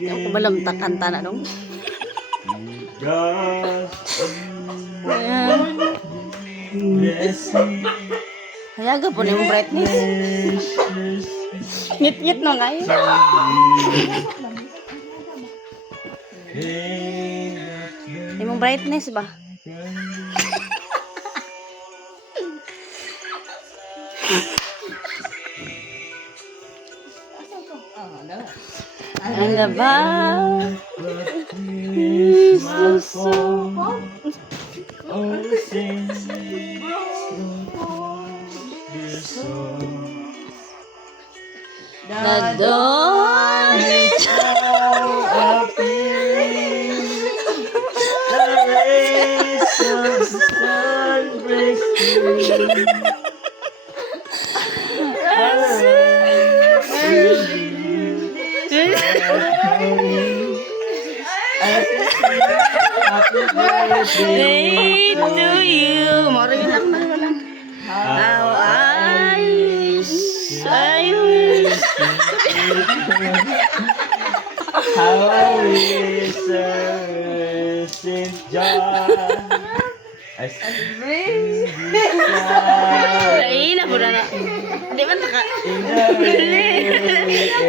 Ako balamtak kanta na dong. Hayaga po na yung brightness. Ngit-ngit no ngayon. Yung brightness ba? And the bar is the song. The dawn is appearing. The rays of the sun breaks through. Happy birthday to you. How I wish St. John. Ay, na pura na. Di ba taka?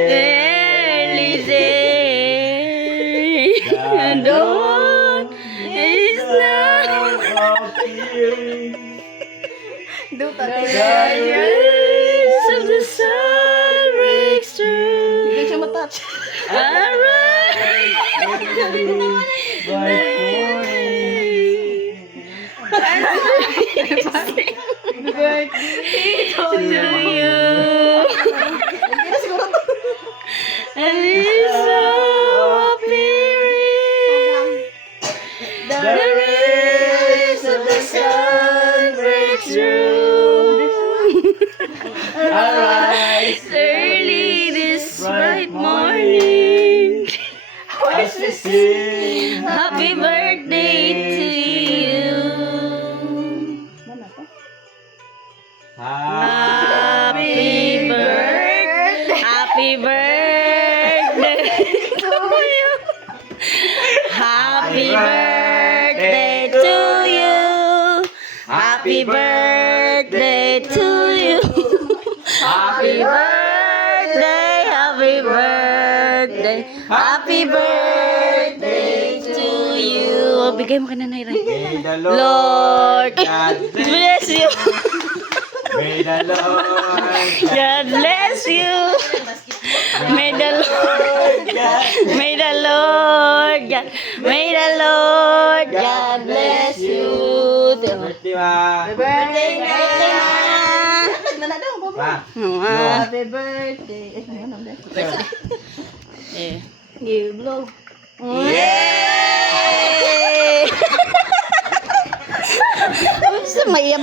Early day. The dawn is now appearing. The rays of the sun breaks through. Hindi siya matouch. Alright. Birthday to you. And it's so appearing. The rays of the sun break through. Arise early this bright morning. Happy birthday to you. Happy birthday. Happy birthday to you. Happy birthday to you. Happy birthday to you. Happy birthday, happy birthday, happy birthday to you. Bigay mo ka na, Naira. May the Lord God bless you. May the Lord God bless you. May the Lord God, may the Lord God, may the Lord God bless you. birthday ma. Birthday na. Happy birthday. You blow. Yay! Sa may